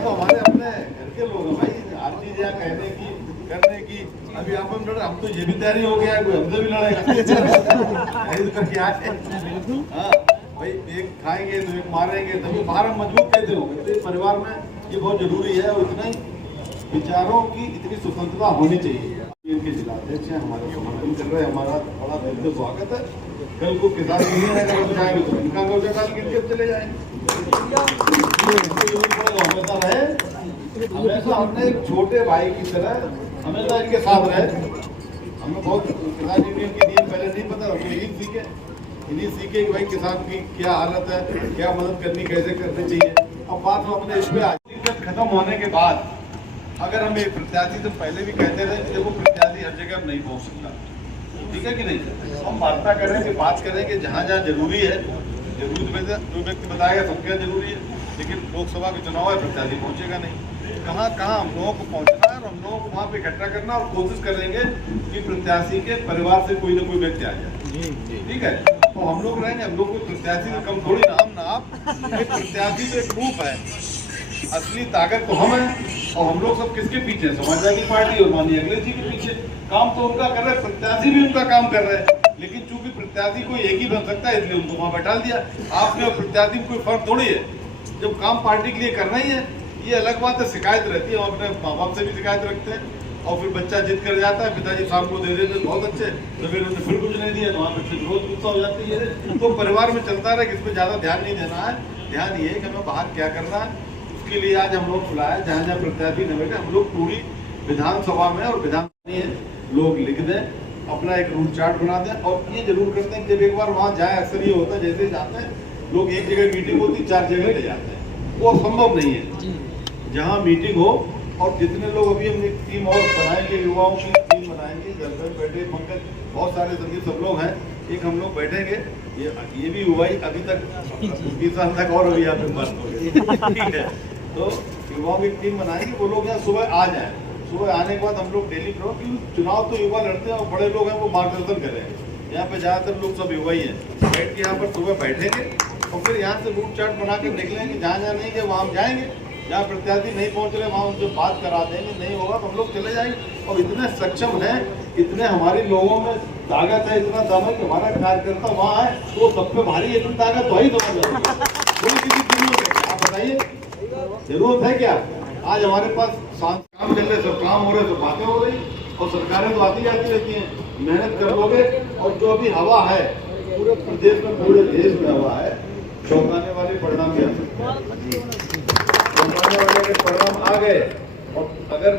तो हमारे अपने घर के लोग हैं भाई, हर चीज यहाँ कहने की करने की। अभी आप हम लड़े, हम तो ये भी तैयारी हो गया है, कोई हमसे भी लड़ेगा तो क्या है। हाँ भाई, एक खाएंगे तो एक मारेंगे, तभी बाहर हम मजबूत कैसे होंगे। तो परिवार में ये बहुत जरूरी है, और इतना ही विचारों की इतनी स्वतंत्रता होनी चाहिए। इनके जिलाध्यक्ष हैं, हमारे समर्थन कर रहे हैं, हमारा बड़ा दिल से स्वागत है। कल को किसान यूनियन अगर हम जाएंगे तो इनका गौजा डाल के इनके चले जाएंगे। हमेशा रहे, हमेशा हमने एक छोटे भाई की तरह हमेशा इनके साथ रहे। हमें बहुत किसान यूनियन की नियम पहले नहीं पता, हम इन्हीं सीखे कि भाई किसान की क्या हालत है, क्या मदद करनी, कैसे करनी चाहिए। अब बात हम अपने इसमें आज खत्म होने के बाद अगर हम एक प्रत्याशी, तो पहले भी कहते रहे कि देखो प्रत्याशी हर जगह नहीं पहुंच सकता, ठीक है कि नहीं। हम वार्ता करेंगे, बात करेंगे जहाँ जहाँ जरूरी है, जरूरत में जो व्यक्ति बताएगा सबके जरूरी है। लेकिन लोकसभा के चुनाव है, प्रत्याशी पहुंचेगा नहीं। कहाँ कहाँ हम लोगों को पहुंचना है, और हम लोगों को वहाँ पे इकट्ठा करना, और कोशिश करेंगे कि प्रत्याशी के परिवार से कोई ना कोई व्यक्ति आ जाए, ठीक है। तो हम लोग रहेंगे, हम लोग को प्रत्याशी से कम थोड़ी नाम ना आप, प्रत्याशी तो एक रूप है, असली ताकत तो हम है। और हम लोग सब किसके पीछे, समाजवादी पार्टी और माननीय अखिलेश जी के पीछे। काम तो उनका कर रहे हैं, प्रत्याशी भी उनका काम कर रहे हैं, लेकिन चूंकि प्रत्याशी कोई एक ही बन सकता है, इसलिए उनको वहाँ बैठा दिया। आपने और प्रत्याशी में कोई फर्क थोड़ी है, जब काम पार्टी के लिए करना ही है। ये अलग बात है, शिकायत रहती है, हम अपने माँ बाप से भी शिकायत रखते हैं, और फिर बच्चा जिद कर जाता है, पिताजी शाम को दे देते बहुत अच्छे, तो फिर उन्हें फिर कुछ नहीं दिया तो वहाँ पर रोज गुस्सा हो जाती है। तो परिवार में चलता रहे, इस पर ज़्यादा ध्यान नहीं देना है। ध्यान ये है कि हमें बाहर क्या करना है, उसके लिए आज हम लोग बुलाए, जहाँ जहाँ प्रत्याशी न बैठे, हम लोग पूरी विधानसभा में और विधान लोग लिख दें, अपना एक रूट चार्ट बना दें। और ये जरूर करते हैं कि जब एक बार वहाँ जाए, अक्सर ये होता है जैसे जाते हैं लोग, एक जगह मीटिंग होती 4 जगह ले जाते हैं, वो संभव नहीं है। जहाँ मीटिंग हो, और जितने लोग अभी हम एक टीम और बनाएंगे, युवाओं की टीम बनाएंगे, जलकर बैठे पंकज, बहुत सारे संगीत सब लोग हैं, एक हम लोग बैठेंगे। ये भी युवा ही अभी तक 20 साल तक और अभी यहाँ पे मस्त हो गए, ठीक है। तो युवाओं की टीम बनाएंगे, वो लोग यहाँ सुबह आ जाए। सुबह आने के बाद हम लोग डेली चुनाव तो युवा लड़ते हैं, और बड़े लोग हैं वो मार्गदर्शन करेंगे। यहाँ पे ज़्यादातर लोग सब युवा ही हैं, बैठ के यहाँ पर सुबह बैठेंगे, और फिर यहाँ से रूट चार्ट बना कर निकलेंगे। जहाँ जहाँ नहीं गए वहाँ हम जाएंगे, जहाँ प्रत्याशी नहीं पहुँच रहे वहाँ उनसे बात करा देंगे, नहीं होगा तो हम लोग चले जाएंगे। और इतने सक्षम हैं, इतने हमारे लोगों में ताकत है, इतना दम है कि हमारा कार्यकर्ता वहाँ है, तो सब पे भारी इतनी ताकत तो ही समझ कोई किसी जरूरत है, आप बताइए जरूरत है क्या। आज हमारे पास काम चल रहे, सब काम हो रहे, सब बातें हो रही, और सरकारें तो आती जाती रहती हैं। मेहनत कर लोगे, और जो अभी हवा है पूरे प्रदेश में, पूरे देश में हवा है, चौंकाने वाले परिणाम भी आ सकते हैं। चौंकाने वाले परिणाम आ गए, और अगर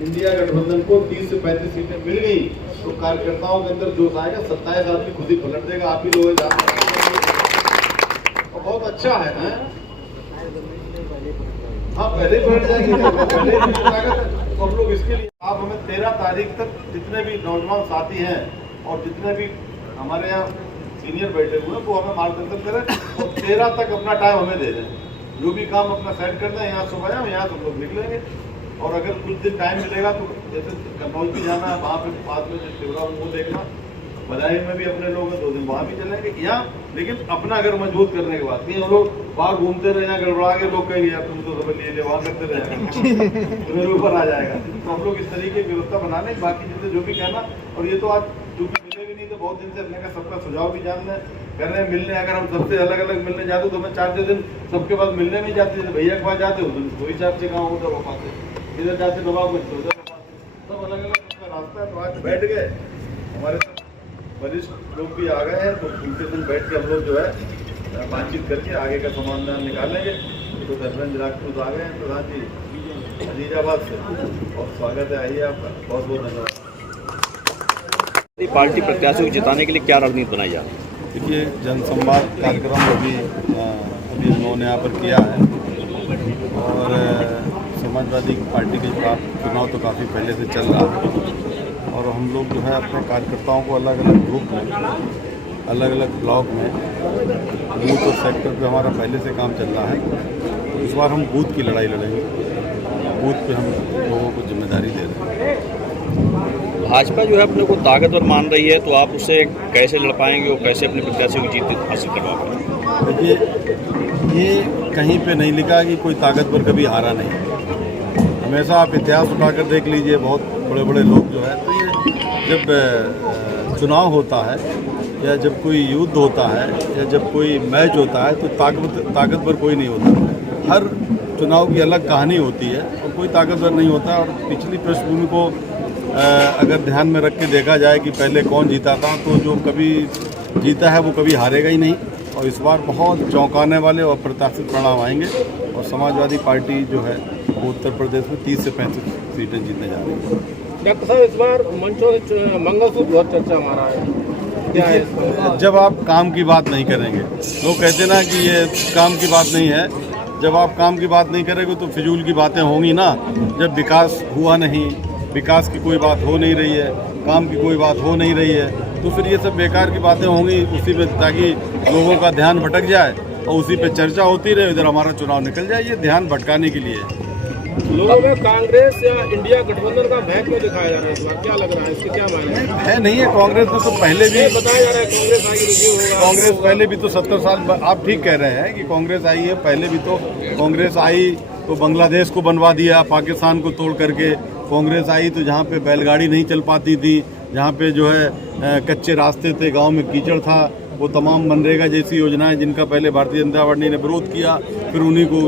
इंडिया गठबंधन को 30 से 35 सीटें मिल गई, तो कार्यकर्ताओं के अंदर जोश आएगा, 27 आदमी खुद ही पलट देगा। आप ही लोग बहुत अच्छा है। हाँ, पहले पलट जाएंगे, पहले तो हम लोग इसके लिए आप हमें 13 तारीख तक जितने भी नौजवान साथी हैं, और जितने भी हमारे यहाँ सीनियर बैठे हुए हैं, वो हमें मार्गदर्शन करें, और 13 तक अपना टाइम हमें दे दें। जो भी काम अपना सेट कर दें, यहाँ सुबह हम यहाँ सब लोग निकलेंगे। और अगर कुछ दिन टाइम मिलेगा तो जैसे कन्नौज भी जाना है, वहाँ पे पास में शिवरा वो देखना, बधाई में भी अपने लोग हैं, 2 दिन वहाँ भी चलेंगे यहाँ। लेकिन अपना घर मजबूत करने के बाद नहीं हम लोग वहाँ घूमते रहे, यहाँ गड़बड़ा के लोग कहेंगे यार तुम तो समझ लिए वहाँ करते रहेगा, तुम्हें ऊपर आ जाएगा। तो हम लोग इस तरीके की व्यवस्था बना लें। बाकी जैसे जो भी कहना, और ये तो आज चूँकि मिले भी नहीं तो बहुत दिन से अपने का सबका सुझाव भी जानना कर रहे हैं। मिलने अगर हम सबसे अलग अलग मिलने जाते तो मैं 4-6 दिन सबके पास मिलने नहीं जाते, जैसे भैया के पास जाते हो तो वही 4-6 गाँव उधर हो पाते, इधर जाते नवाबगंज तो उधर हो पाते, सब अलग अलग सबका रास्ता है। तो आज बैठ गए, हमारे सब वरिष्ठ लोग भी आ गए हैं, तो उनके दिन बैठ के हम लोग जो है बातचीत करके आगे का समाधान निकालेंगे। तो धर्मेंद्र राजपूत आ गए हैं प्रधान जी अजीजाबाद से, और स्वागत है, आइए आपका, बहुत बहुत धन्यवाद। पार्टी प्रत्याशियों को जिताने के लिए क्या रणनीति बनाई जा रही है? देखिए, जनसंवाद कार्यक्रम अभी हम लोगों ने यहाँ पर किया है, और समाजवादी पार्टी के चुनाव तो काफ़ी पहले से चल रहा है, और हम लोग जो है अपने कार्यकर्ताओं को अलग अलग ग्रुप में, अलग अलग ब्लॉक में, बूथ और सेक्टर पे हमारा पहले से काम चल रहा है। तो इस बार हम बूथ की लड़ाई लड़ेंगे, बूथ पे हम लोगों को जिम्मेदारी दे रहे हैं। भाजपा जो है अपने को ताकतवर मान रही है, तो आप उससे कैसे लड़ पाएंगे और कैसे अपने प्रत्याशियों की जीत हासिल करवा पाएंगे? देखिए, ये कहीं पे नहीं लिखा कि कोई ताकतवर कभी हारा नहीं। हमेशा आप इतिहास उठाकर देख लीजिए, बहुत बड़े बड़े लोग जो है, तो ये जब चुनाव होता है या जब कोई युद्ध होता है या जब कोई मैच होता है तो ताकतवर कोई नहीं होता। हर चुनाव की अलग कहानी होती है और कोई ताकतवर नहीं होता। और पिछली पृष्ठभूमि को अगर ध्यान में रख के देखा जाए कि पहले कौन जीता था, तो जो कभी जीता है वो कभी हारेगा ही नहीं। और इस बार बहुत चौंकाने वाले और अप्रत्याशित परिणाम आएंगे और समाजवादी पार्टी जो है वो उत्तर प्रदेश में 30 से 35 सीटें जीतने जा रही है। डॉक्टर साहब, इस बार मंचों में मंगलसूत्र बहुत चर्चा हमारा है, क्या है इसका? जब आप काम की बात नहीं करेंगे, लोग कहते हैं ना कि ये काम की बात नहीं है। जब आप काम की बात नहीं करेंगे तो फिजूल की बातें होंगी ना। जब विकास हुआ नहीं, विकास की कोई बात हो नहीं रही है, काम की कोई बात हो नहीं रही है, तो फिर ये सब बेकार की बातें होंगी उसी पे, ताकि लोगों का ध्यान भटक जाए और उसी पे चर्चा होती रहे, इधर हमारा चुनाव निकल जाए। ये ध्यान भटकाने के लिए है। लोगों में कांग्रेस या इंडिया गठबंधन का भय क्यों दिखाया जा रहा है इस बार? क्या लग रहा है, इसके क्या मायने हैं? है नहीं है। कांग्रेस ने तो पहले भी बताया जा रहा है कांग्रेस आई रिव्यू होगा। कांग्रेस पहले भी तो 70 साल, आप ठीक कह रहे हैं कि कांग्रेस आई है। पहले भी तो कांग्रेस आई तो बांग्लादेश को बनवा दिया, पाकिस्तान को तोड़ करके। कांग्रेस आई तो जहाँ पे बैलगाड़ी नहीं चल पाती थी, जहाँ पे जो है कच्चे रास्ते थे, गांव में कीचड़ था, वो तमाम मनरेगा जैसी योजनाएं जिनका पहले भारतीय जनता पार्टी ने विरोध किया, फिर उन्हीं को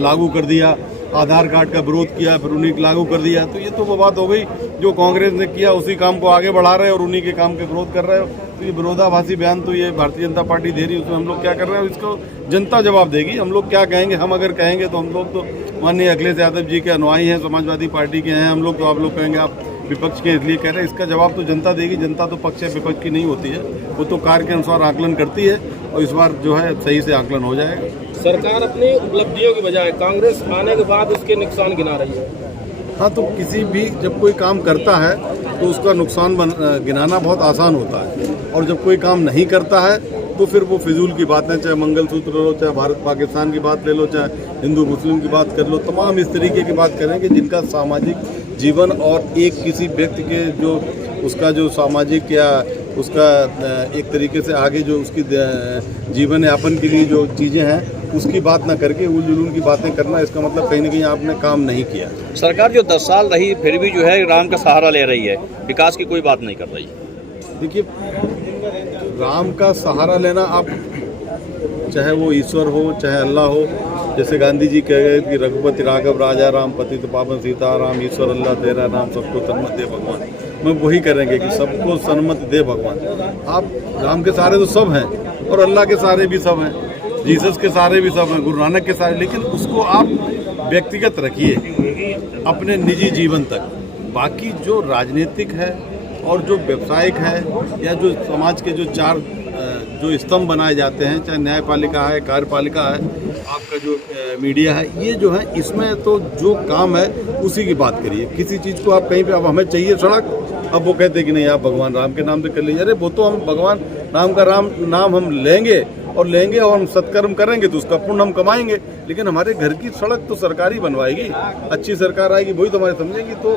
लागू कर दिया। आधार कार्ड का विरोध किया, फिर उन्हीं को लागू कर दिया। तो ये तो वो बात हो गई, जो कांग्रेस ने किया उसी काम को आगे बढ़ा रहे और उन्हीं के काम के विरोध कर रहे हो। तो ये विरोधाभासी बयान तो ये भारतीय जनता पार्टी दे रही है, उसमें हम लोग क्या कर रहे हैं इसको जनता जवाब देगी। हम लोग क्या कहेंगे, हम अगर कहेंगे तो हम लोग तो माननीय अखिलेश यादव जी के अनुयायी हैं, समाजवादी पार्टी के हैं हम लोग, तो आप लोग कहेंगे आप विपक्ष के इसलिए कह रहे हैं। इसका जवाब तो जनता देगी। जनता तो पक्ष या विपक्ष की नहीं होती है, वो तो कार्य के अनुसार आकलन करती है और इस बार जो है सही से आकलन हो जाएगा। सरकार अपनी उपलब्धियों की बजाय कांग्रेस आने के बाद उसके नुकसान गिना रही है। हाँ, तो किसी भी जब कोई काम करता है तो उसका नुकसान गिनाना बहुत आसान होता है, और जब कोई काम नहीं करता है तो फिर वो फिजूल की बातें, चाहे मंगलसूत्र लो, चाहे भारत पाकिस्तान की बात ले लो, चाहे हिंदू मुस्लिम की बात कर लो, तमाम इस तरीके की बात करेंगे जिनका सामाजिक जीवन और एक किसी व्यक्ति के जो उसका जो सामाजिक या उसका एक तरीके से आगे जो उसकी जीवन यापन के लिए जो चीज़ें हैं उसकी बात ना करके उल जुलूल की बातें करना, इसका मतलब कहीं ना कहीं आपने काम नहीं किया। सरकार जो 10 साल रही फिर भी जो है राम का सहारा ले रही है, विकास की कोई बात नहीं कर रही। देखिए, राम का सहारा लेना, आप चाहे वो ईश्वर हो चाहे अल्लाह हो, जैसे गांधी जी कह गए कि रघुपति राघव राजा राम, पतित पावन सीता राम, ईश्वर अल्लाह तेरा नाम, सबको सन्मति दे भगवान। मैं वही करेंगे कि सबको सन्मति दे भगवान। आप राम के सहारे तो सब हैं और अल्लाह के सहारे भी सब हैं, जीसस के सहारे भी सब हैं, गुरु नानक के सहारे, लेकिन उसको आप व्यक्तिगत रखिए अपने निजी जीवन तक। बाकी जो राजनीतिक है और जो व्यावसायिक है या जो समाज के जो चार जो स्तंभ बनाए जाते हैं, चाहे न्यायपालिका है, कार्यपालिका है, आपका जो मीडिया है, ये जो है इसमें तो जो काम है उसी की बात करिए। किसी चीज़ को आप कहीं पे, अब हमें चाहिए सड़क, अब वो कहते हैं कि नहीं आप भगवान राम के नाम से कर लीजिए। अरे वो तो हम भगवान राम का नाम हम लेंगे और हम सत्कर्म करेंगे तो उसका पुण्य हम कमाएंगे, लेकिन हमारे घर की सड़क तो सरकार ही बनवाएगी। अच्छी सरकार आएगी वही तो हमारे समझेगी। तो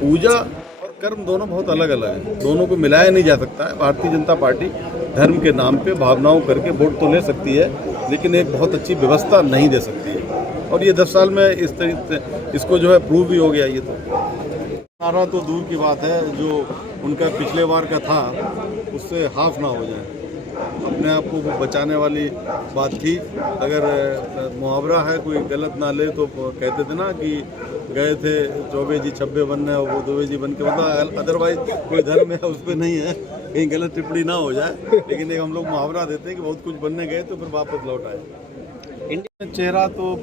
पूजा और कर्म दोनों बहुत अलग अलग हैं, दोनों को मिलाया नहीं जा सकता है। भारतीय जनता पार्टी धर्म के नाम पे भावनाओं करके वोट तो ले सकती है, लेकिन एक बहुत अच्छी व्यवस्था नहीं दे सकती है। और ये 10 साल में इस तरीके इसको जो है प्रूव भी हो गया। ये तो नारा तो दूर की बात है, जो उनका पिछले बार का था उससे हाफ ना हो जाए। अपने आप को बचाने वाली बात थी। अगर मुहावरा है कोई गलत ना ले तो कहते थे ना कि गए थे चौबे जी छब्बे बनने और वो दोबे जी बन के, मतलब अदरवाइज कोई धर्म है उस पर नहीं है, कहीं गलत टिप्पणी ना हो जाए। लेकिन एक हम लोग मुहावरा देते हैं कि बहुत कुछ बनने गए तो फिर वापस लौट आए। इंडिया चेहरा तो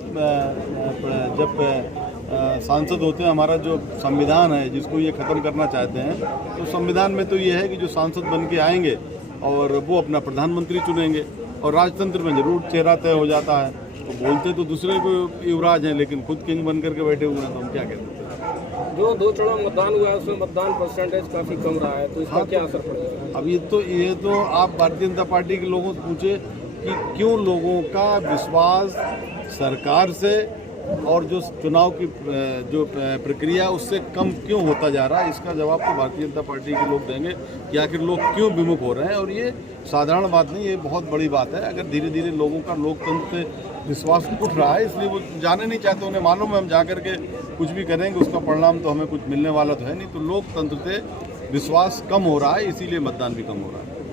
जब सांसद होते हैं, हमारा जो संविधान है जिसको ये ख़त्म करना चाहते हैं, तो संविधान में तो ये है कि जो सांसद बन के आएंगे और वो अपना प्रधानमंत्री चुनेंगे, और राजतंत्र में जरूर चेहरा तय हो जाता है। तो बोलते तो दूसरे को युवराज हैं, लेकिन खुद किंग बन करके बैठे हुए हैं, तो हम क्या कहते हैं। जो 2 चुनाव मतदान हुआ है उसमें मतदान परसेंटेज काफ़ी कम रहा है, तो इसका क्या असर पड़ेगा? अब ये तो आप भारतीय जनता पार्टी के लोगों से पूछे कि क्यों लोगों का विश्वास सरकार से और जो चुनाव की जो प्रक्रिया उससे कम क्यों होता जा रहा है। इसका जवाब तो भारतीय जनता पार्टी के लोग देंगे कि आखिर लोग क्यों विमुख हो रहे हैं। और ये साधारण बात नहीं, ये बहुत बड़ी बात है। अगर धीरे धीरे लोगों का लोकतंत्र से विश्वास उठ रहा है, इसलिए वो जाने नहीं चाहते। उन्हें मालूम है हम जा करके कुछ भी करेंगे उसका परिणाम तो हमें कुछ मिलने वाला तो है नहीं। तो लोकतंत्र से विश्वास कम हो रहा है, इसीलिए मतदान भी कम हो रहा है।